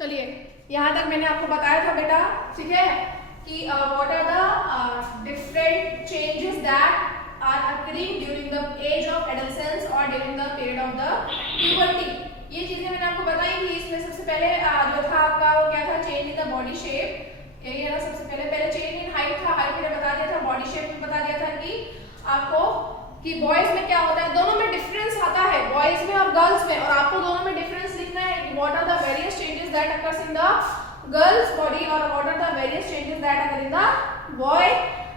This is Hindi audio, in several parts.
चलिए यहाँ तक मैंने आपको बताया था बेटा, ठीक है, कि what are the different changes that are occurring during the age of adolescence और during the period of the puberty. ये चीजें मैंने आपको बताई थी। इसमें सबसे पहले जो था आपका वो क्या था, change in the body shape. यही है सबसे पहले चेंज इन हाइट था, हाइट मैंने बता दिया था, बॉडी शेप में बता दिया था कि आपको कि बॉयज में क्या होता है, दोनों में डिफरेंस आता है, बॉयज में और गर्ल्स में, और आपको दोनों में डिफरेंस लिखना है कि what are the various changes that occurs in the girls body और what are the various changes that occur in the boy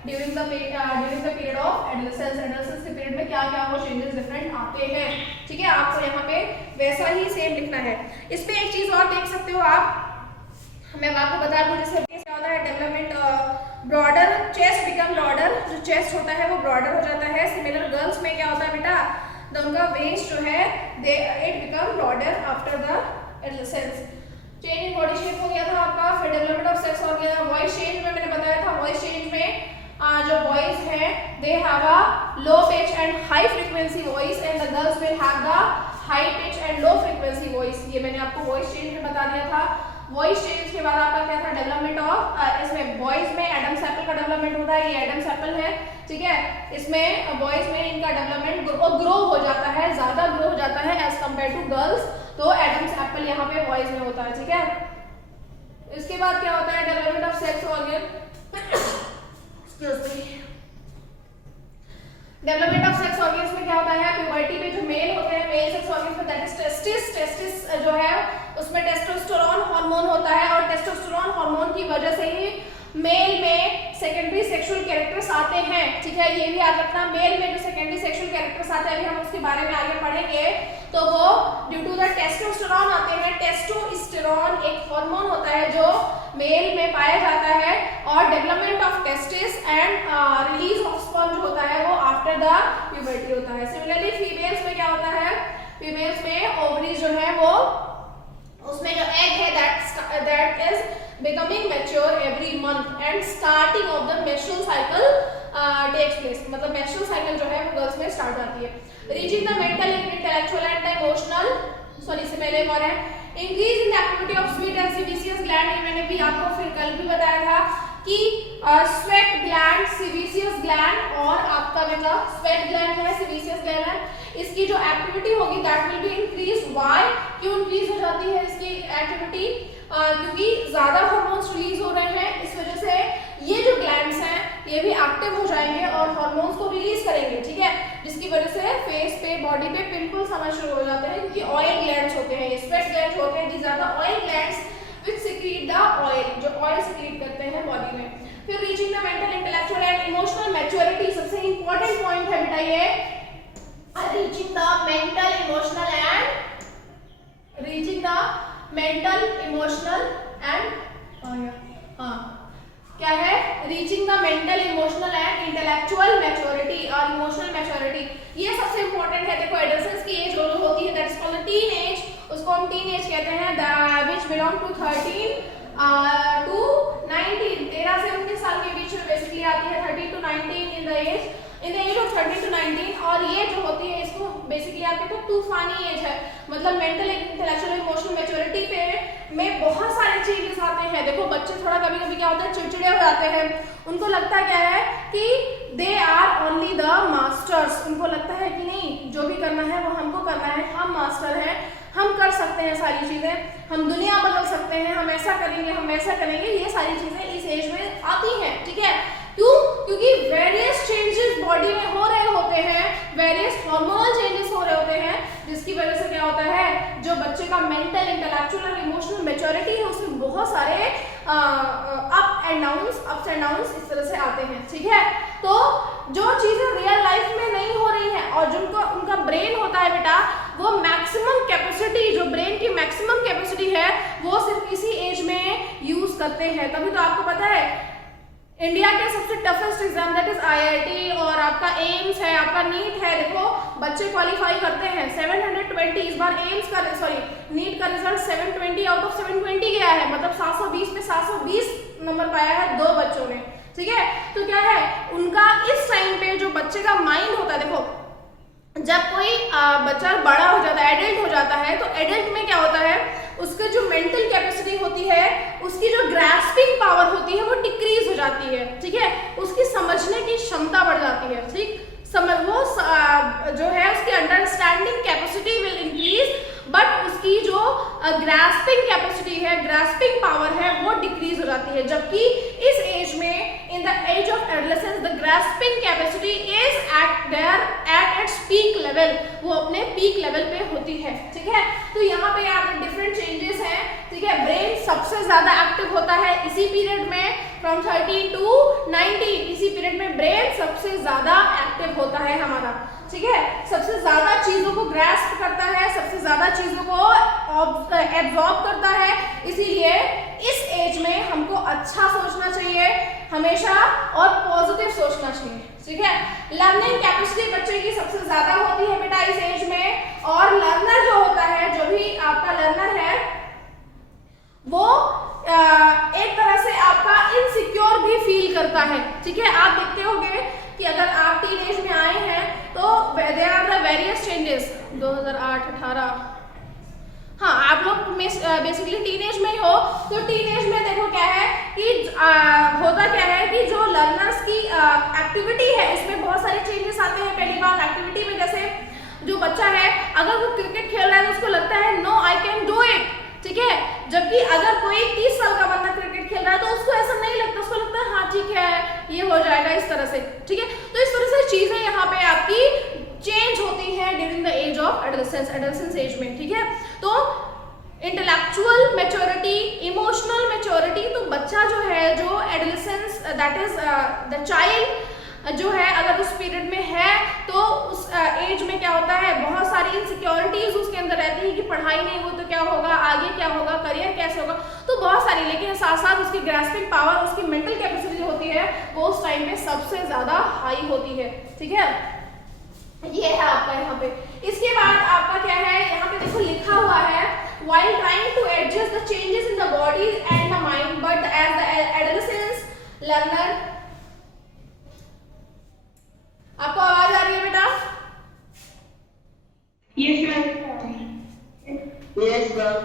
during the period of adolescence. Adolescence के पीरियड में क्या क्या वो चेंजेस डिफरेंट आते हैं, ठीक है। आपको यहाँ पे वैसा ही सेम लिखना है। इसमें एक चीज और देख सकते हो आप, मैं आपको बता दूं, जैसे क्या होता है development, broader chest become broader, जो चेस्ट होता है वो ब्रॉडर हो जाता है। सिमिलर गर्ल्स में क्या होता है बेटा, उनका वेस्ट जो है it become broader after the adolescence. Change in body shape हो गया था आपका, फिर डेवलपमेंट ऑफ सेक्स हो गया। वॉइस चेंज में मैंने बताया था, वॉइस चेंज में जो बॉयज हैं they have a low pitch and high frequency voice and the girls will have the high pitch and low frequency voice. ये मैंने आपको वॉइस चेंज में बता दिया था। वॉइस चेंज के बाद आपका क्या था, डेवलपमेंट ऑफ, इसमें बॉयज में एडम्स एप्पल का डेवलपमेंट होता है, ये एडम्स एप्पल है, ठीक है। इसमें बॉयज में इनका डेवलपमेंट ग्रो हो जाता है, ज्यादा ग्रो हो जाता है एज कंपेयर टू गर्ल्स, तो एडम्स एप्पल यहाँ पे बॉयज में होता है, ठीक है। इसके बाद क्या होता है, development of sex organ, development of sex organs में क्या होता है, प्यूबर्टी पे जो मेल होते हैं, मेल सेक्स ऑर्गन्स में दैट इज टेस्टिस, टेस्टिस जो है उसमें टेस्टोस्टेरोन हार्मोन होता है, और टेस्टोस्टेरोन हार्मोन की वजह से ही मेल में सेकेंडरी सेक्सुअल कैरेक्टर्स आते हैं, ठीक है। ये भी याद रखना, मेल में जो सेकेंडरी सेक्सुअल कैरेक्टर्स आते हैं, अभी हम उसके बारे में आगे पढ़ेंगे, तो वो ड्यू टू द टेस्टोस्टेरोन आते हैं। टेस्टोस्टेरोन एक हार्मोन होता है जो मेल में पाया जाता है, और development of testis and release of sperm जो होता है वो आफ्टर द प्यूबर्टी होता है। सिमिलरली फीमेल्स में क्या होता है, फीमेल्स में ओवरीज जो है वो, उसमें जो एग है that is becoming mature every month and starting of the menstrual cycle takes place, मतलब menstrual cycle जो है वो गर्ल्स में स्टार्ट होती है। reaching the mental, intellectual and the emotional, sorry इससे पहले और है increase in the activity of sweat and sebaceous gland। ये मैंने भी आपको फिर कल भी बताया था कि स्वेट ग्लैंड, सीबीसियस ग्लैंड, और आपका बेटा स्वेट ग्लैंड है, सीबीसियस ग्लैंड है, इसकी जो एक्टिविटी होगी that will be increase. Why, क्यों इंक्रीज हो जाती है इसकी एक्टिविटी, क्योंकि ज्यादा हार्मोन्स रिलीज हो रहे हैं, इस वजह से ये जो ग्लैंड्स हैं ये भी एक्टिव हो जाएंगे और हार्मोन्स को रिलीज करेंगे, ठीक है, जिसकी वजह से फेस पे, बॉडी पे पिंपल्स आना शुरू हो जाते हैं, क्योंकि ऑयल ग्लैंड्स होते हैं, ये स्वेट ग्लैंड्स होते हैं, these are the oil glands which secrete the oil, जो ऑयल secrete करते हैं बॉडी में। फिर reaching the mental, intellectual and emotional maturity, सबसे इंपॉर्टेंट पॉइंट है बेटा ये, reaching the mental, emotional and, reaching the mental, emotional and, क्या है, reaching the mental, emotional and intellectual maturity और इमोशनल मैच्योरिटी, ये सबसे इंपॉर्टेंट है। देखो एडोलेसेंस की एज जो होती है that is called teen age, उसको हम टीन एज कहते हैं, व्हिच बिलोंग टू 13 टू 19, 13 से 19 साल के बीच में बेसिकली आती है, 13 to 19 in the age of 13 to 19, और ये जो होती है इसको बेसिकली आप कहते हो तूफानी एज है, मतलब मेंटल, इंटेलेक्चुअल, इमोशनल मैच्योरिटी पे में बहुत सारे चेंजेस आते हैं। देखो बच्चे थोड़ा कभी कभी क्या होता है, चिड़चिड़े हो जाते हैं, उनको लगता क्या है कि they are only the masters, उनको लगता है कि नहीं जो भी करना है वो हमको करना है, हम मास्टर हैं, हम कर सकते हैं सारी चीजें, हम दुनिया बदल सकते हैं, हम ऐसा करेंगे, हम ऐसा करेंगे, ये सारी चीजें इस एज में आती हैं, ठीक है। क्यों, क्योंकि वेरियस चेंजेस बॉडी में हो रहे होते हैं, वेरियस हार्मोनल चेंजेस हो रहे होते हैं, जिसकी वजह से क्या होता है, जो बच्चे का मेंटल, इंटेलेक्चुअल और इमोशनल मैच्योरिटी है उसमें बहुत सारे अप्स एंड डाउन्स इस तरह से आते हैं, ठीक है। तो जो चीजें रियल लाइफ में नहीं हो रही हैं और जिनको उनका ब्रेन होता है बेटा, वो मैक्सिमम कैपेसिटी, जो ब्रेन की मैक्सिमम कैपेसिटी है वो सिर्फ इसी एज में यूज करते हैं। तभी तो आपको पता है इंडिया के सबसे toughest exam that is IIT और आपका एम्स है, आपका नीट है, देखो बच्चे क्वालिफाई करते हैं 720, इस बार एम्स का, सॉरी नीट का रिजल्ट 720 आउट ऑफ 720 गया है, मतलब 720 में 720 नंबर पाया है 2 बच्चों ने, ठीक है। तो क्या है उनका इस टाइम पे जो बच्चे का माइंड होता है, देखो जब कोई बच्चा बड़ा हो जाता है, एडल्ट हो जाता है, तो एडल्ट में क्या होता है, उसके जो मेंटल कैपेसिटी होती है उसकी जो ग्रास्पिंग पावर होती है वो डिक्रीज हो जाती है, ठीक है, उसकी समझने की क्षमता बढ़ जाती है, ठीक, वो जो है उसकी understanding capacity will increase, but उसकी जो ग्रास्पिंग कैपेसिटी है, ग्रास्पिंग पावर है, वो डिक्रीज हो जाती है। जबकि इस एज में, in the age of adolescence, the grasping capacity is at its peak level, वो अपने पीक लेवल पे होती है, ठीक है। तो यहाँ पे यहाँ पे डिफरेंट चेंजेस हैं, ठीक है। ब्रेन सबसे ज्यादा एक्टिव होता है इसी पीरियड में, फ्रॉम 13 टू 19, इसी पीरियड में ब्रेन सबसे ज्यादा एक्टिव होता है हमारा, ठीक है। सबसे ज्यादा चीजों को ग्रास्प करता है, सबसे ज्यादा चीजों को एब्जॉर्ब करता है, इसीलिए इस एज में हमको अच्छा सोचना चाहिए हमेशा और पॉजिटिव सोचना चाहिए, ठीक है। लर्निंग कैपेसिटी बच्चे की सबसे ज्यादा होती है बेटा इस एज में, और लर्नर जो होता है, जो भी आपका लर्नर है, वो एक तरह से आपका इनसिक्योर भी फील करता है, ठीक है। आप देखते होंगे कि अगर आप टीनेज में आए हैं तो there are the various changes, 2008-18, हाँ, आप लोग बेसिकली टीनेज में ही हो, तो टीनेज में देखो क्या है कि होता क्या है कि जो लर्नर्स की एक्टिविटी है, इसमें बहुत सारे चेंजेस आते हैं। पहली बात एक्टिविटी में, जैसे जो बच्चा है अगर वो क्रिकेट खेल रहा है तो उसको लगता है no I can do it, ठीक है। जबकि अगर कोई 30 साल का बंदा क्रिकेट खेल रहा है तो उसको ऐसा नहीं लगता, उसको लगता है हाँ ठीक है ये हो जाएगा, इस तरह से, ठीक है। तो इस तरह से चीजें यहाँ पे आपकी चेंज होती हैं during the age of adolescence age में, ठीक है। तो इंटेलेक्चुअल मैच्योरिटी, इमोशनल मैच्योरिटी, तो बच्चा जो है, जो adolescence, that is the child जो है, अगर उस पीरियड में है तो उस एज में क्या होता है, बहुत सारी इनसिक्योरिटीज उसके अंदर रहती है कि पढ़ाई नहीं हो तो क्या होगा, आगे क्या होगा, करियर कैसे होगा, तो बहुत सारी, लेकिन साथ साथ उसकी ग्रास्पिंग पावर, उसकी मेंटल कैपेसिटी जो होती है वो उस टाइम में सबसे ज्यादा हाई होती है, ठीक है। ये है आपका यहाँ पे। इसके बाद आपका क्या है, यहाँ पे देखो लिखा हुआ है, while trying to adjust the changes in the body and the mind, but as the adolescence learner, आपको आवाज आ रही है बेटा? Yes ma'am.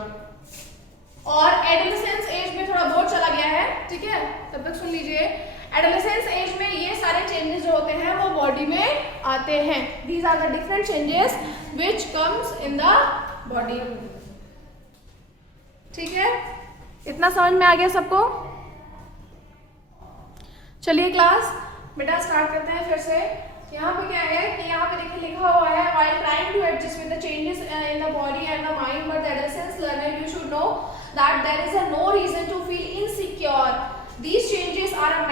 और एडोलेसेंस एज में थोड़ा बोर्ड चला गया है, ठीक है, तब तक सुन लीजिए। एडोलेसेंस एज में ये सारे चेंजेस जो होते हैं वो बॉडी में आते हैं। These are the different changes which comes in the body, ठीक है। इतना समझ में आ गया सबको? चलिए क्लास बेटा स्टार्ट करते हैं फिर से। यहाँ पे क्या है कि यहाँ पे देखिए लिखा हुआ है, while trying to adjust with the changes in the body and the mind, but the adolescence learner you should know that there is no reason to feel insecure. These changes are a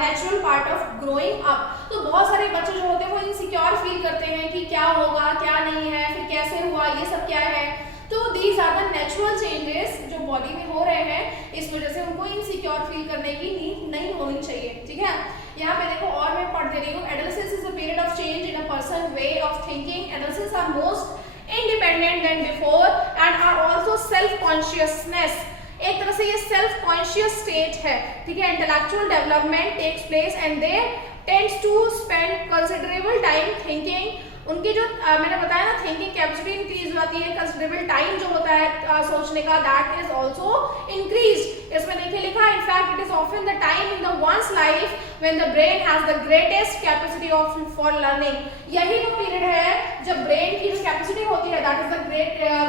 natural part of growing up. तो बहुत सारे बच्चे जो होते हैं वो इनसिक्योर फील करते हैं कि क्या होगा, क्या नहीं है, फिर कैसे हुआ, ये सब क्या है। तो these are the natural changes जो बॉडी में हो रहे हैं, इस वजह से उनको इनसिक्योर फील करने की नीड नहीं होनी चाहिए, ठीक है। यहाँ पे देखो और मैं पढ़ दे रही हूँ, adolescence is a period of change in a person way of thinking. Adolescence are most independent than before and are also self consciousness. एक तरह से ये सेल्फ कॉन्शियस स्टेट है, ठीक है। Intellectual development takes place and they tends to spend considerable time thinking. उनकी जो मैंने बताया ना, थिंकिंग कैपेसिटी इंक्रीज होती है, कंसिडरेबल टाइम जो होता है सोचने का, दैट इज आल्सो इंक्रीज। इसमें देखिए लिखा है, in fact it is often the time in the one's life when the brain has the greatest capacity of for learning. यही वो पीरियड है जब ब्रेन की जो कैपेसिटी होती है, that is the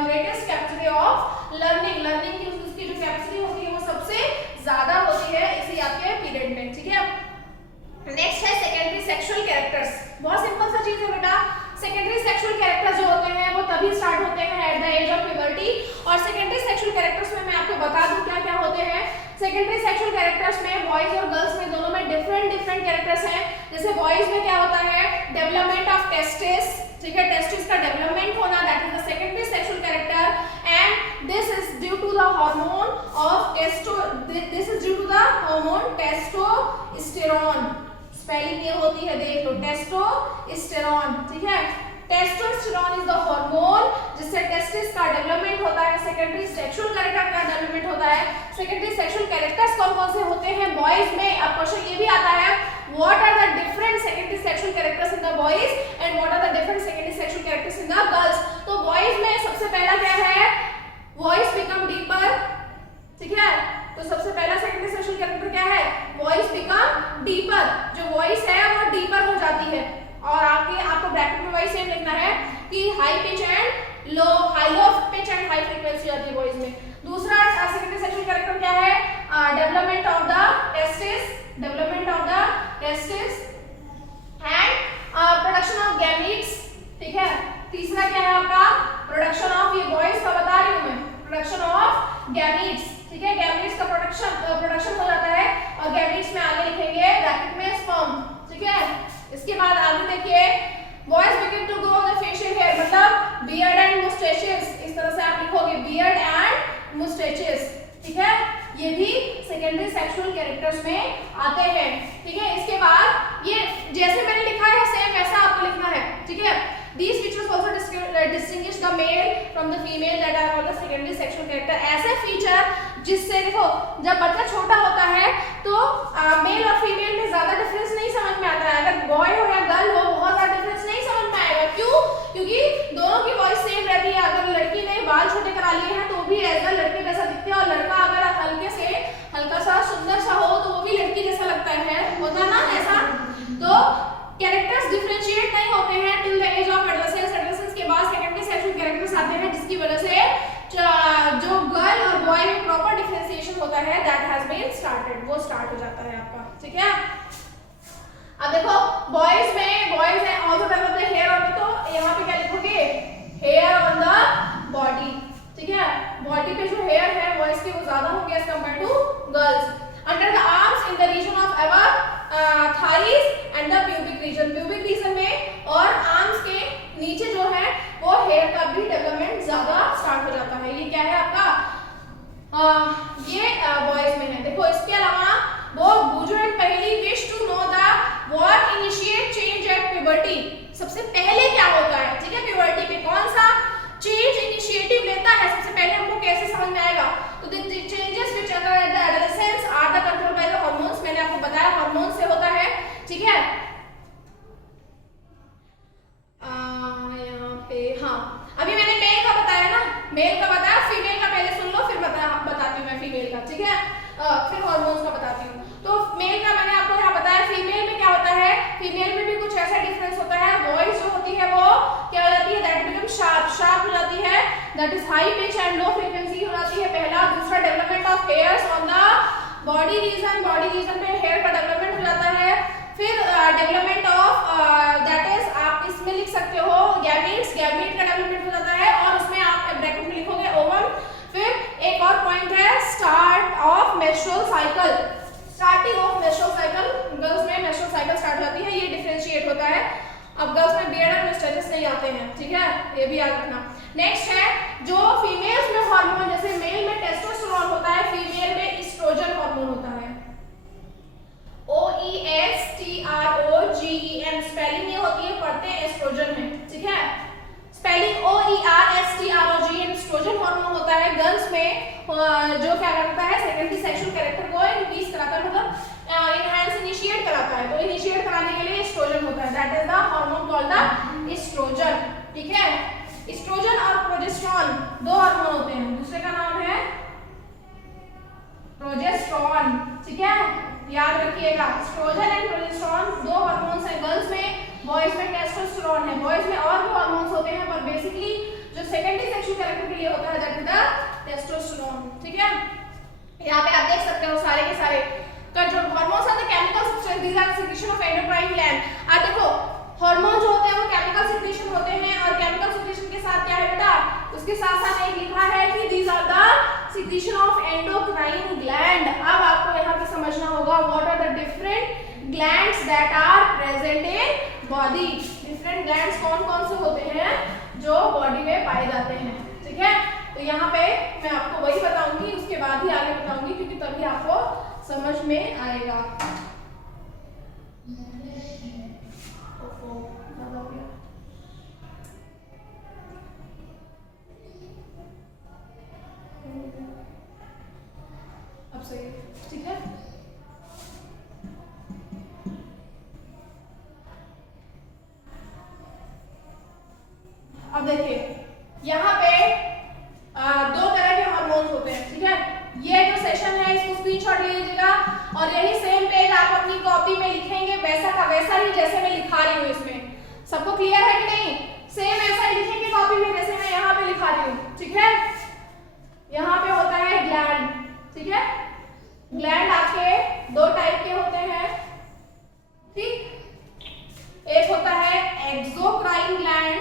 greatest capacity of learning. Learning की उसकी जो कैपेसिटी होती है वो सबसे ज्यादा होती है इसी आपके पीरियड में, ठीक है। नेक्स्ट है सेकेंडरी सेक्सुअल कैरेक्टर्स। बहुत सिंपल सा चीज है बेटा, सेकेंडरी सेक्सुअल कैरेक्टर्स जो होते हैं वो तभी स्टार्ट होते हैं at the age of puberty. और सेकेंडरी सेक्सुअल कैरेक्टर्स में मैं आपको बता दूं क्या क्या होते हैं। सेकेंडरी सेक्सुअल कैरेक्टर्स में बॉयज और गर्ल्स में दोनों में डिफरेंट कैरेक्टर्स हैं। जैसे बॉयज में क्या होता है, डेवलपमेंट ऑफ टेस्टिस, ठीक है, टेस्टिस का डेवलपमेंट होना, that is the secondary sexual character and this is due to the hormone of testosterone. Spelling ये होती है, देख लो, टेस्टोस्टेरोन, ठीक है। टेस्टोस्टेरोन इज द हार्मोन जिससे टेस्टिस का डेवलपमेंट होता है, सेकेंडरी सेक्सुअल कैरेक्टर का डेवलपमेंट होता है। सेकेंडरी सेक्सुअल कैरेक्टर्स कौन-कौन से होते हैं बॉयज में? अब क्वेश्चन ये भी आता है, what are the different secondary sexual characters in the boys and what are the different secondary sexual characters in the girls. तो बॉयज में सबसे पहला क्या है, वॉइस बिकम डीपर, ठीक है, तो सबसे पहला सेकेंडरी सेक्सुअल कैरेक्टर क्या है, वॉइस बिकम डीपर, जो वॉइस है वो डीपर हो जाती है। और आगे आपको ब्रैकेट में वही सेम लिखना है कि high pitch and low, low pitch and high frequency आती है वॉइस में। दूसरा सेकेंडरी सेक्सुअल कैरेक्टर क्या है, development of the testis, development of the testis and production of gametes, ठीक है। तीसरा क्या है आपका, प्रोडक्शन ऑफ, ये वॉइस का बता रही हूं मैं, प्रोडक्शन ऑफ गैमीट्स, ठीक है। गैमीट्स का प्रोडक्शन हो जाता है और गैमीट्स में आगे लिखेंगे ब्रैकेट में स्पर्म, ठीक है। इसके बाद आगे देखिए, boys begin to grow the facial hair, मतलब बियर्ड एंड मुस्टैचेस, इस तरह से आप लिखोगे बियर्ड एंड मुस्टैचेस, ठीक है। ये भी सेकेंडरी सेक्सुअल कैरेक्टर्स में आते हैं, ठीक है। इसके बाद ये जैसे मैंने लिखा है सेम वैसा आपको लिखना है, ठीक है। These features also distinguish the male from the female that are called the secondary sexual character। ऐसे फीचर जिससे देखो जब बच्चा छोटा होता है तो मेल और फीमेल में ज्यादा डिफरेंस नहीं समझ में आता है। अगर बॉय हो या गर्ल हो बहुत ज्यादा डिफरेंस नहीं समझ में आएगा। क्यों? क्योंकि दोनों की वॉइस सेम रहती है। अगर लड़की ने बाल छोटे करा लिए हैं तो भी एज अ लड़के जैसा दिखते हैं, और लड़का अगर हल्का सा सुंदर सा हो तो वो भी लड़की जैसा लगता है, होता ना ऐसा। तो कैरेक्टर्स डिफरेंशिएट नहीं होते हैं till the age of adolescence. Adolescence के बाद सेकेंडरी सेक्सुअल कैरेक्टर्स आते हैं, जिसकी वजह से जो गर्ल और बॉय में प्रॉपर डिफरेंशिएशन होता है दैट हैज बीन स्टार्टेड, वो स्टार्ट हो जाता है आपका, ठीक है। अब देखो बॉयज है also develop the hair on, तो यहाँ पे क्या लिखोगे, हेयर ऑन द बॉडी, ठीक है। बॉडी पे जो हेयर है बॉयज के वो ज्यादा होंगे as compare to girls. Under the arms in the region of above thighs and the pubic region, pubic region में और आर्म्स के नीचे जो है वो हेयर का भी डेवलपमेंट ज्यादा स्टार्ट हो जाता है। ये क्या है आपका, ये बॉयज में है। देखो इसके अलावा वो बूझो एंड पहली wish to know the what initiate change at puberty, सबसे पहले क्या होता है, ठीक है। प्यूबर्टी पे कौन सा चेंज इनिशिएटिव लेता है सबसे पहले, हमको कैसे समझ में आएगा। तो the changes which occur at the adolescence are the control by the hormones, मैंने आपको बताया हार्मोन से होता है, ठीक है। यहाँ पे हाँ अभी मैंने मेल का बताया ना, मेल का बताया, फीमेल का पहले सुन लो फिर बताती हूँ मैं फीमेल का, ठीक है। फिर हार्मोन्स का बताती हूँ। तो मेल का मैंने आपको यहाँ बताया। फीमेल में क्या होता है, फीमेल में भी कुछ ऐसा डिफरेंस होता है। वॉइस जो होती है वो क्या हो जाती है, दैट बिकम शार्प हो जाती है, that is high pitch and low frequency हो जाती है पहला। दूसरा development of hairs on the body region, body region पे हेयर का डेवलपमेंट हो जाता है। फिर डेवलपमेंट ऑफ दैट इज, आप इसमें लिख सकते हो गैमीट्स, गैमीट का डेवलपमेंट हो जाता है और उसमें आप ब्रैकेट में लिखोगे ओवम। फिर एक और पॉइंट है start of menstrual cycle, starting of menstrual cycle, girls में मेंस्ट्रुअल साइकिल स्टार्ट हो जाती है, ये डिफरेंशिएट होता है। अब गर्ल्स में बियर्ड और मुस्टैचेस नहीं आते हैं, ठीक है, ये भी याद रखना। नेक्स्ट है जो फीमेल्स में हार्मोन, जैसे मेल में टेस्टोस्टेरोन होता है, फीमेल में एस्ट्रोजन हार्मोन होता है, OESTROGEN, स्पेलिंग ये होती है, पढ़ते हैं एस्ट्रोजन है, ठीक है। स्पेलिंग OERSTROGEN, एस्ट्रोजन हार्मोन होता है। गर्ल्स में जो क्या करता है, सेकेंडरी सेक्सुअल कैरेक्टर को इंक्रीज कराता है, मतलब इनहैंस इनिशिएट कराता है। तो इनिशिएट कराने के लिए एस्ट्रोजन होता है, that is the hormone called the oestrogen, ठीक है। एस्ट्रोजन और प्रोजेस्टेरॉन दो हार्मोन होते हैं, दूसरे का नाम है प्रोजेस्टेरॉन, ठीक है, याद रखिएगा। एस्ट्रोजन एंड प्रोजेस्टेरॉन दो हार्मोन्स हैं गर्ल्स में, बॉयज में टेस्टोस्टेरोन है। बॉयज में और भी हार्मोन्स होते हैं पर बेसिकली जो सेकेंडरी सेक्सुअल कैरेक्टर के लिए होता है दैट इज द टेस्टोस्टेरोन, ठीक है। यहाँ पे आप देख सकते हो सारे के सारे control hormones are the chemical substance, these are secretion of endocrine gland. आप देखो हार्मोन जो होते हैं वो केमिकल सिक्रीशन होते हैं, और केमिकल सिक्रीशन के साथ क्या है बेटा, उसके साथ साथ एक लिखा है कि these are the secretion of endocrine gland. अब आपको यहाँ पे समझना होगा what are the different glands that are present in body. Different glands कौन कौन से होते हैं जो बॉडी में पाए जाते हैं, ठीक है। तो यहाँ पे मैं आपको वही बताऊंगी, उसके बाद ही आगे बताऊंगी, क्योंकि तभी आपको समझ में आएगा। अब सही है, ठीक है। अब देखिए यहाँ पे दो तरह के हार्मोन्स होते हैं, ठीक है। ये जो सेशन है इसको और यही सेम पेज आप अपनी कॉपी में लिखेंगे वैसा का वैसा ही जैसे मैं लिखा रही हूँ इसमें। सबको क्लियर है कि नहीं? सेम ऐसा ही लिखेंगे कॉपी में जैसे मैं यहाँ पे लिखा रही हूँ, ठीक है। यहाँ पे होता है ग्लैंड, ठीक है। ग्लैंड आपके दो टाइप के होते हैं, ठीक। एक होता है एक्सोक्राइन ग्लैंड,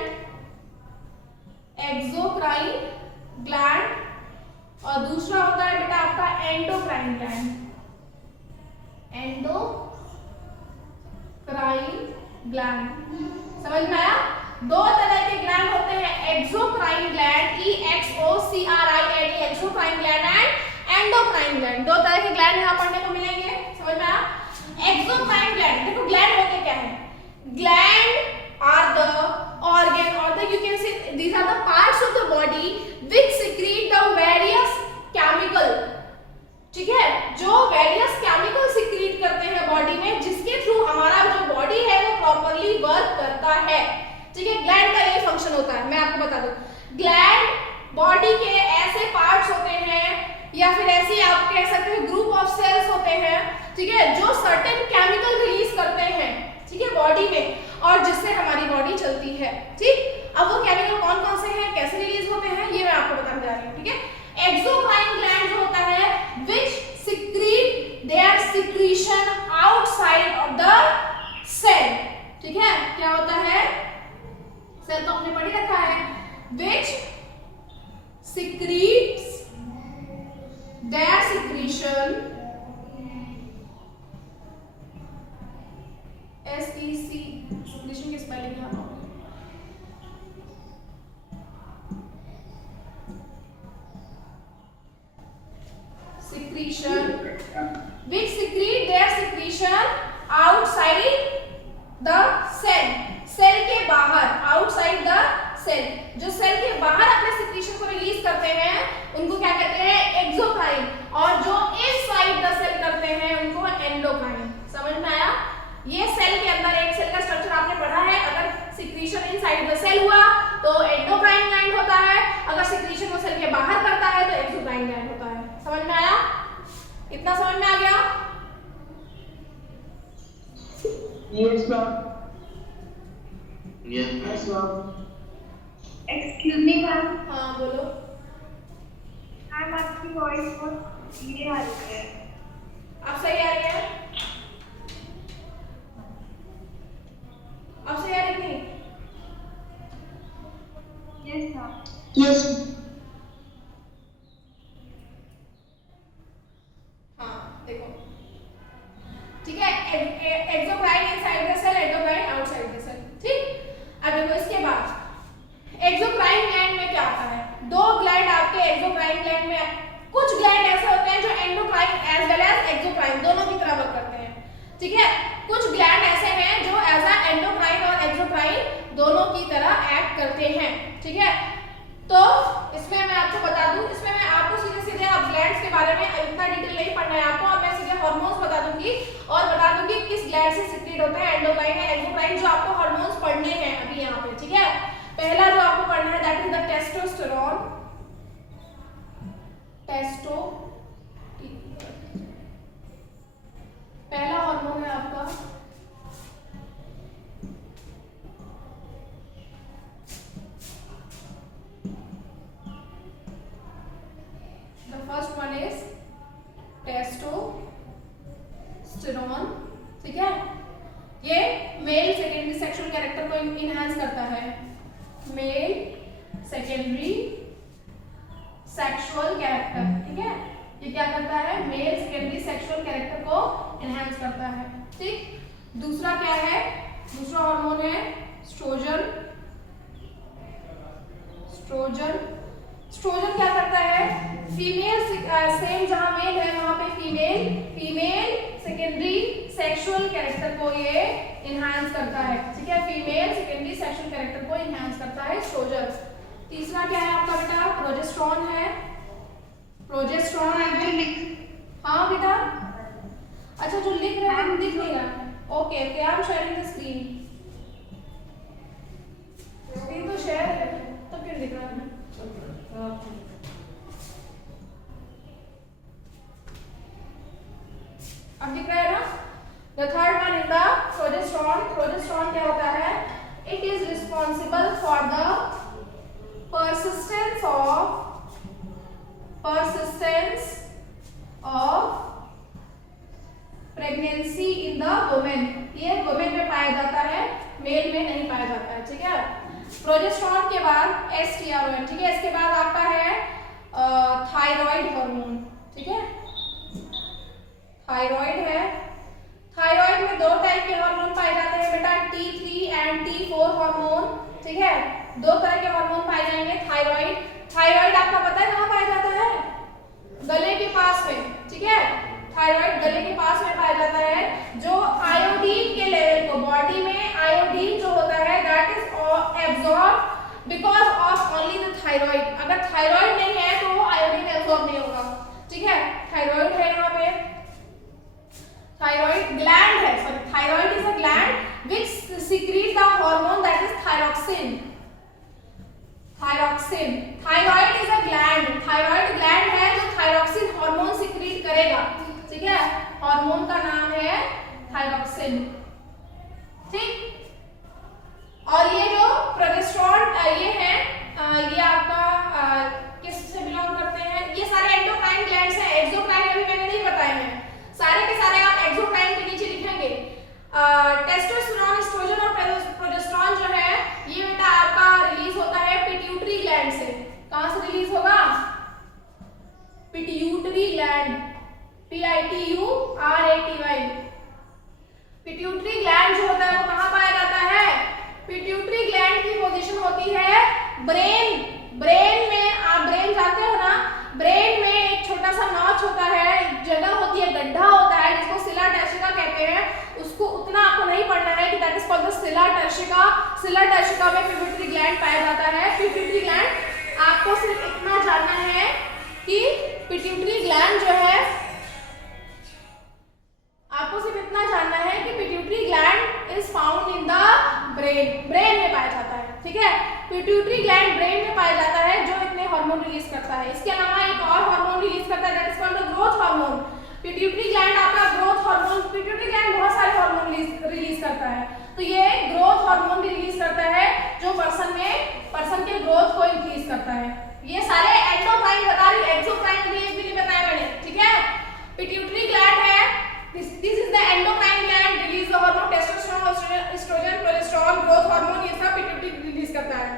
एक्सोक्राइन ग्लैंड, और दूसरा होता है बेटा आपका एंडोक्राइन ग्लैंड, एंडोक्राइन ग्लैंड। समझ में आया? दो तरह के ग्लैंड होते हैं, exocrine gland EXOCRINE, exocrine gland and endocrine gland. दो तरह के ग्लैंड यहाँ पढ़ने को मिलेंगे, समझ में आया? एक्सोक्राइन ग्लैंड, देखो ग्लैंड होते क्या है? Gland are the organ or the you can say these are the parts of the body which secrete the various chemical, ठीक है, जो वेरियस केमिकल सिक्रीट करते हैं बॉडी में, जिसके थ्रू हमारा जो बॉडी है वो प्रॉपर्ली वर्क करता है, ठीक है। ग्लैंड का ये फंक्शन होता है, मैं आपको बता दूं। ग्लैंड बॉडी के ऐसे पार्ट्स होते हैं या फिर ऐसे आप कह सकते हो ग्रुप ऑफ सेल्स होते हैं, ठीक है, जो सर्टेन केमिकल रिलीज करते हैं, ठीक है, बॉडी में, और जिससे हमारी बॉडी चलती है, ठीक। अब वो केमिकल कौन कौन से हैं, कैसे रिलीज होते हैं, ये मैं आपको बताने जा रही हूँ, ठीक है। एक्सोक्राइन ग्लैंड जो होता है which secrete their secretion outside of the cell, ठीक है। क्या होता है? सेल तो हमने पढ़ ही रखा है। which secretes their secretion SEC, secretion की स्पेलिंग यहाँ पर secretion, which secrete their secretion outside the cell, cell के बाहर, outside the cell, जो सेल के बाहर अपने secretion को रिलीज करते हैं उनको क्या कहते हैं? एक्सोक्राइन, और जो इनसाइड द सेल करते हैं उनको एंडोक्राइन। समझ में आया? ये सेल के अंदर एक सेल का स्ट्रक्चर आपने पढ़ा है, अगर सिक्रीशन इनसाइड द सेल हुआ तो एंडोक्राइन ग्लैंड होता है, अगर सिक्रीशन वो सेल के बाहर करता है तो एक्सोक्राइन ग्लैंड होता है। समझ में आया? इतना समझ में आ गया? Yes ma'am. Yes ma'am. Excuse me ma'am. हाँ बोलो। मैम आपकी वॉइस बहुत धीरे आ रही है। अब सही आ रही है? अब सही आ रही नहीं? Yes ma'am. यस। हाँ देखो, ठीक है, exocrine inside the cell, endocrine outside the cell, ठीक। अब देखो इसके बाद एक्सोक्राइन ग्लैंड में क्या आता है? दो ग्लैंड आपके एक्सोक्राइन ग्लैंड में, कुछ ग्लैंड ऐसे होते हैं जो endocrine as well as exocrine दोनों की तरह वर्क करते हैं, ठीक है। कुछ ग्लैंड ऐसे हैं जो एज अ एंडोक्राइन और एक्सोक्राइन दोनों की तरह एक्ट करते हैं, ठीक है। तो इसमें मैं आपको बता दूं, इसमें मैं आपको सीधे सीधे आप ग्लैंड्स के बारे में इतना डिटेल नहीं पढ़ना है आपको, और मैं सीधे हार्मोन्स बता दूंगी और बता दूंगी किस ग्लैंड से सिक्रीट होते हैं, एंडोक्राइन या एक्सोक्राइन, जो आपको हार्मोन्स पढ़ने हैं अभी यहाँ पे, ठीक है। पहला जो आपको पढ़ना है दैट इज द टेस्टोस्टेरोन, पहला हार्मोन है आपका the first one is testosterone, ठीक है। ये मेल सेकेंडरी सेक्सुअल कैरेक्टर को इनहांस करता है, मेल सेकेंडरी सेक्सुअल कैरेक्टर, ठीक है। ये क्या करता है? मेल सेकेंडरी सेक्सुअल कैरेक्टर को एनहांस करता है, ठीक। दूसरा क्या है? दूसरा हार्मोन है स्ट्रोजन, स्ट्रोजन क्या करता है? फीमेल सेम जहां मेल है वहां पे फीमेल सेकेंडरी सेक्सुअल कैरेक्टर को ये एनहांस करता है, ठीक है। फीमेल सेकेंडरी सेक्सुअल कैरेक्टर को एनहांस करता है स्ट्रोजन। तीसरा क्या है आपका बेटा? प्रोजेस्टेरोन है, प्रोजेस्टेरोन है। हाँ बेटा, अच्छा जो लिख रहे हैं दिख नहीं रहा। Okay okay, I am sharing the screen तो शेयर है, तब क्यों दिख रहा है? अब दिख रहा है ना। The third one is the progesterone. Progesterone क्या होता है? It is responsible for the persistence of pregnancy in the women। ये वुमेन में पाया जाता है, मेल में नहीं पाया जाता है, ठीक है। प्रोजेस्टेरॉन के बाद एस्ट्रोजन, ठीक है। इसके बाद आपका है थायराइड हार्मोन, ठीक है। थायराइड है। थायराइड में दो टाइप के हार्मोन पाए जाते हैं बेटा, T3 एंड T4 हार्मोन, ठीक है। दो तरह के हार्मोन पाए जाएंगे। थायराइड, थायराइड आपका पता है कहाँ पाया जाता है? गले के पास में, ठीक है। थायराइड गले के पास में पाया जाता है, जो आयोडीन के लेवल को, बॉडी में आयोडीन जो होता है that is absorb because of only the thyroid. अगर थायराइड नहीं है तो वो आयोडीन एब्सॉर्ब नहीं होगा, ठीक है। थायराइड है यहाँ पे। थायराइड ग्लैंड है, sorry, thyroid is a gland which secrete the hormone that is thyroxine। Thyroxine, thyroid is a gland, thyroid gland है जो थायरॉक्सिन हार्मोन सिक्रीट करेगा, ठीक है। हार्मोन का नाम है थायरॉक्सिन, ठीक। और ये जो प्रोजेस्टेरॉन ये है, ये आपका किससे बिलोंग करते हैं? ये सारे एंडोक्राइन ग्लैंड्स हैं। एक्सोक्राइन अभी मैंने नहीं बताए हैं, सारे के सारे आप एक्सोक्राइन के नीचे लिखेंगे। टेस्टोस्टेरोन, एस्ट्रोजन और प्रोजेस्टेरॉन जो है ये बेटा आपका रिलीज होता है पिट्यूटरी ग्लैंड से। कहां से रिलीज होगा? Pituitary gland, PITURATY। Pituitary gland जो होता है वो कहां पाया जाता है? पिट्यूटरी ग्लैंड की पोजीशन होती है ब्रेन। ब्रेन में, आप ब्रेन जानते हो ना, ब्रेन में एक छोटा सा नॉच होता है, जगह होती है, गड्ढा होता है जिसको सिला टर्शिका कहते हैं। उसको उतना आपको नहीं पढ़ना है कि दैट इज कॉल्ड द सिला टर्शिका। सिला टर्शिका में पिट्यूटरी ग्लैंड पाया जाता है। पिट्यूटरी ग्लैंड, आपको सिर्फ इतना जानना है कि पिट्यूटरी ग्लैंड जो है, आपको सिर्फ इतना जानना है कि pituitary gland is found in the brain. Brain में पाया जाता है, ठीक है। पिट्यूटरी ग्लैंड ब्रेन में पाया जाता है जो इतने हार्मोन रिलीज करता है। इसके अलावा एक और हार्मोन रिलीज करता है that is called the growth hormone. Pituitary gland आपका ग्रोथ हार्मोन, पिट्यूटरी ग्लैंड बहुत सारे हार्मोन रिलीज करता है, तो ये ग्रोथ हार्मोन भी रिलीज करता है जो पर्सन के ग्रोथ को इंक्रीज करता है। ये सारे एंडोक्राइन बता रही, एक्सोक्राइन भी एक भी नहीं बताया मैंने, ठीक है। पिट्यूटरी ग्लैंड है, this is the endocrine gland, release the hormone testosterone, oestrogen, progesterone, growth hormone, ये सब पिट्यूटरी रिलीज करता है।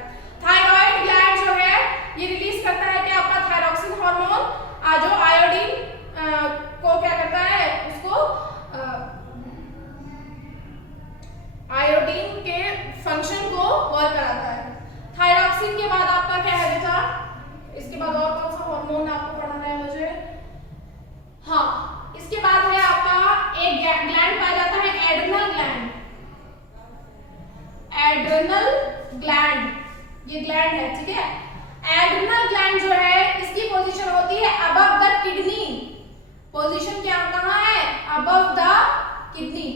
थायराइड ग्लैंड जो है ये रिलीज करता है कि आपका थायरॉक्सिन हार्मोन, जो आयोडीन को क्या करता है, उसको आयोडीन के फंक्शन को वर्क कराता है। थायरॉक्सिन के बाद आपका क्या है बेटा? इसके बाद और कौन सा हार्मोन आपको पढ़ना है मुझे? हाँ, इसके बाद है आपका एक ग्लैंड पाया जाता है एड्रिनल ग्लैंड। एड्रिनल ग्लैंड, ये ग्लैंड है, ठीक है। एड्रिनल ग्लैंड जो है इसकी पोजीशन होती है अबव द किडनी। पोजीशन क्या कहां है? Above the kidney.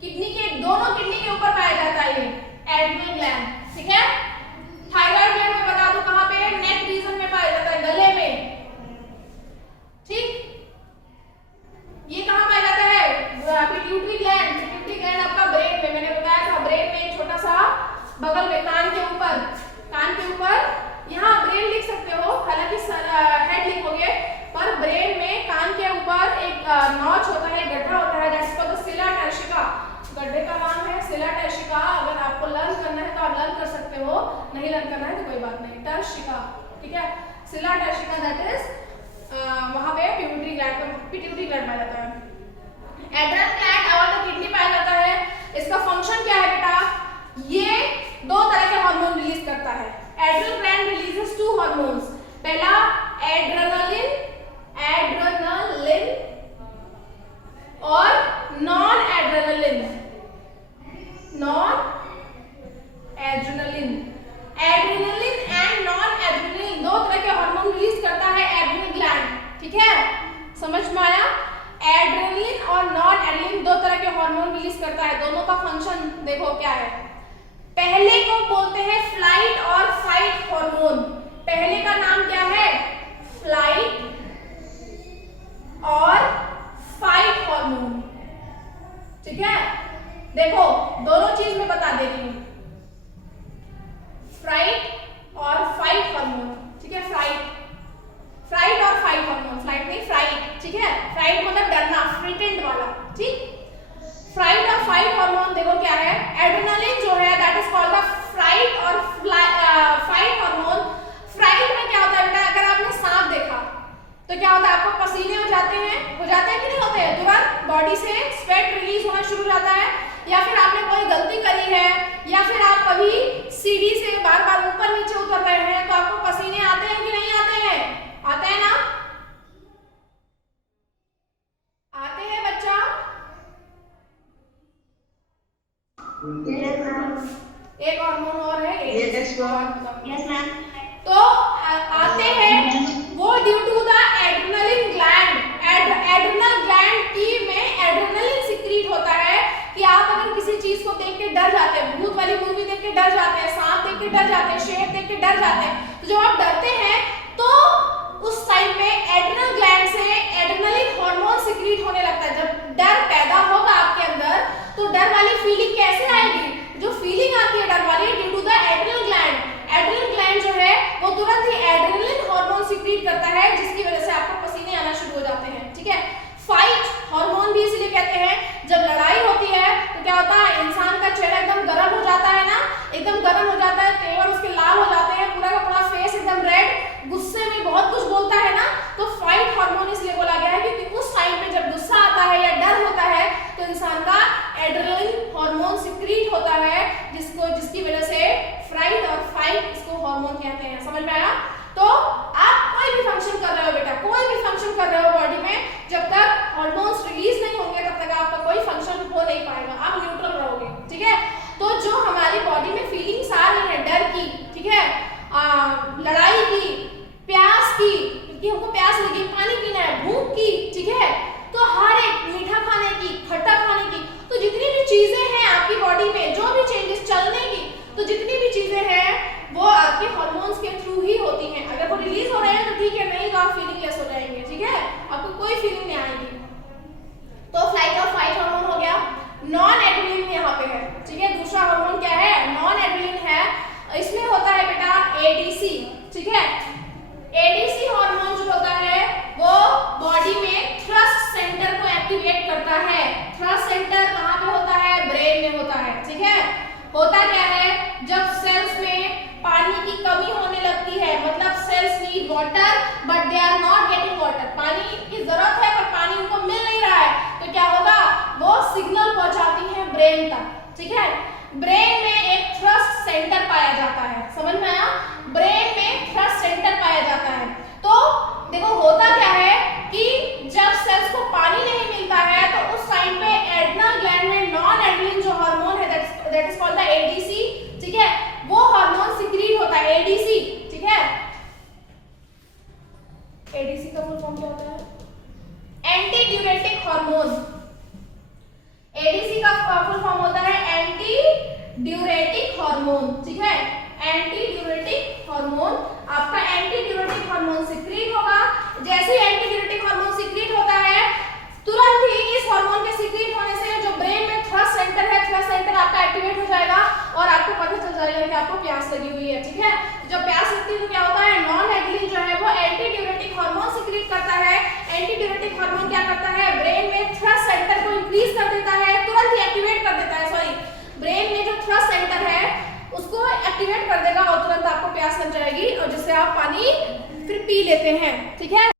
किडनी के, दोनों किडनी के ऊपर पाया जाता है ये एड्रिनल ग्लैंड, ठीक है। थायराइड ग्लैंड में बता दूं कहां पे? नेक रीजन में पाया जाता है, गले में, ठीक। ये कहां पाया जाता है? Pituitary gland. पिट्यूटरी ग्लैंड आपका ब्रेन में, मैंने बताया था ब्रेन में एक छोटा सा बगल में, कान के ऊपर, यहाँ ब्रेन लिख सकते हो, हालांकि हेड लिखोगे, पर ब्रेन में कान के ऊपर एक नॉच होता है, गड्ढा होता है, दैट्स कॉल्ड द सिला टर्शिका। गड्ढे का नाम है सिला टर्शिका। अगर आपको लर्न करना है तो आप लर्न कर सकते हो, नहीं लर्न करना है तो कोई बात नहीं। टर्शिका, ठीक है, सिला टर्शिका, दैट इज वहां पे पिट्यूटरी ग्लैंड पाया जाता है। Adrenal gland above the kidney पाया जाता है। इसका फंक्शन क्या है बेटा? ये दो तरह के हार्मोन रिलीज करता है। Adrenal gland releases to hormones, पहला एड्रेनालिन और non adrenaline. Adrenaline and non adrenaline दो तरह के हार्मोन रिलीज करता है एड्रिनल ग्लैंड, ठीक है, समझ में आया? एड्रेनालिन और नॉन एड्रेनालिन दो तरह के हार्मोन रिलीज करता है। दोनों का फंक्शन देखो क्या है। पहले को बोलते हैं फ्लाइट और फाइट हार्मोन। पहले का नाम क्या है? फ्लाइट और फाइट हार्मोन। ठीक है, देखो दोनों चीज मैं बता दे रही हूँ, फ्राइट और फाइट हार्मोन, ठीक है, फ्राइट और फाइट हार्मोन, फ्लाइट नहीं फ्राइट, ठीक है, फ्राइट मतलब डरना, फ्रिटेंड वाला, ठीक। फ्राइट और फाइट हार्मोन देखो क्या है, एड्रेनालिन जो है that is called the fright और फाइट हार्मोन। फ्राइट में क्या होता है बेटा, अगर आपने सांप देखा तो क्या होता है, आपको पसीने हो जाते हैं कि नहीं होते हैं, तुरंत बॉडी से स्वेट रिलीज होना शुरू हो जाता है, या फिर आपने कोई गलती करी है, या फिर आप कभी सीढ़ी से बार बार ऊपर नीचे उतर रहे हैं तो आपको पसीने आते हैं कि नहीं आते हैं, आते हैं ना, आते हैं बच्चा। एक हार्मोन और है, यस मैम। तो आते हैं वो due to the adrenaline gland, adrenal gland की में एड्रेनलिन सिक्रीट होता है कि आप अगर किसी चीज को देख के डर जाते हैं, भूत वाली मूवी देख के डर जाते हैं, सांप देख के डर जाते हैं, शेर देख के डर जाते हैं, तो जब आप डरते हैं तो उस टाइम पे एड्रेनल ग्लैंड से एड्रेनलिन हार्मोन सिक्रीट होने लगता है। जब डर पैदा होगा आपके अंदर तो डर वाली फीलिंग कैसे आएगी, जो फीलिंग आती है डर वाली due to the adrenal gland, adrenal gland जो है वो तुरंत ही एड्रेनलिन हार्मोन सिक्रीट करता है जिसकी वजह से आपको पसीने आना शुरू हो जाते हैं, ठीक है। फाइट हार्मोन भी इसलिए कहते हैं, जब लड़ाई होती है तो क्या होता है, इंसान का चेहरा एकदम गर्म हो जाता है ना, एकदम गर्म हो जाता है, तेवर उसके लाल हो जाते हैं, पूरा का पूरा फेस एकदम रेड, गुस्से में बहुत कुछ बोलता है ना, तो फाइट हार्मोन इसलिए बोला गया है क्योंकि उस टाइम पे जब गुस्सा आता है या डर होता है तो इंसान का एड्रेनलिन हार्मोन सिक्रीट होता है, जिसकी वजह से फ्राइट और फाइट इसको हार्मोन कहते हैं। समझ में आया? तो आप कोई भी फंक्शन कर रहे हो बेटा, कोई भी फंक्शन कर रहे हो बॉडी में, जब तक हार्मोन्स रिलीज नहीं होंगे तब तक आपका कोई फंक्शन हो नहीं पाएगा, आप न्यूट्रल रहोगे, ठीक है। तो जो हमारी बॉडी में फीलिंग्स आ रही है डर की, ठीक है, लड़ाई की, प्यास की, क्योंकि हमको प्यास लगी, पानी पीना है, भूख की, ठीक है, तो हर एक मीठा खाने की, खट्टा खाने की, तो जितनी भी चीजें हैं आपकी बॉडी में, जो भी चेंजेस चलने की, तो जितनी भी चीजें हैं वो आपके हार्मोन्स के थ्रू ही होती हैं। अगर वो रिलीज हो रहे हैं तो ठीक है, नहीं तो आप फीलिंगलेस हो जाएंगे, ठीक है, आपको कोई फीलिंग नहीं आएगी। तो फ्लाइट और फाइट हार्मोन हो गया। नॉन एड्रेनलिन यहाँ पे है, ठीक है, दूसरा हार्मोन क्या है, नॉन एड्रेनलिन है, इसमें होता है बेटा एडीसी, ठीक है। एडीसी हार्मोन जो होता है वो बॉडी में थ्रस्ट सेंटर को एक्टिवेट करता है। थ्रस्ट सेंटर कहाँ पे होता है, ब्रेन में होता है, ठीक है। होता क्या है, जब सेल्स में पानी की कमी होने लगती है, मतलब cells need water but they are not getting water, पानी की जरूरत है पर पानी उनको मिल नहीं रहा है, तो क्या होगा, वो सिग्नल पहुंचाती है ब्रेन तक, ठीक है। ब्रेन में एक थ्रस्ट सेंटर पाया जाता है, समझ में आया, ब्रेन में थ्रस्ट सेंटर पाया जाता है। तो देखो होता क्या है कि जब सेल्स को पानी नहीं मिलता है तो उस टाइम पे एड्रेनल ग्लैंड में नॉन एड्रेनलिन जो हार्मोन है that is called the ADC, ठीक है, वो हार्मोन सिक्रीट होता है, एडीसी, ठीक है। एडीसी का फुल फॉर्म क्या होता है, एंटी ड्यूरेटिक हार्मोन। एडीसी का फुल फॉर्म होता है एंटी ड्यूरेटिक हार्मोन, ठीक है, एंटी ड्यूरेटिक हार्मोन। आपका एंटी ड्यूरेटिक हार्मोन सिक्रीट होगा, जैसे एंटी ड्यूरेटिक हार्मोन सिक्रीट होता है तुरंत ही इस हार्मोन के सिक्रीट होने से जो ब्रेन में थ्रस्ट सेंटर है, थ्रस्ट सेंटर आपका एक्टिवेट हो जाएगा और आपको पता चल जाएगा कि आपको प्यास लगी हुई है, ठीक है। जब प्यास लगती है तो क्या होता है, नॉन एड्रेनलिन जो है वो एंटी ड्यूरेटिक हार्मोन सिक्रीट करता है। एंटी ड्यूरेटिक हार्मोन क्या करता है, ब्रेन में थ्रस्ट सेंटर को इंक्रीज कर देता है, तुरंत ही एक्टिवेट कर देता है, सॉरी, ब्रेन में जो थ्रस्ट सेंटर है उसको एक्टिवेट कर देगा और तुरंत आपको प्यास लग जाएगी और जिससे आप पानी फिर पी लेते हैं, ठीक है।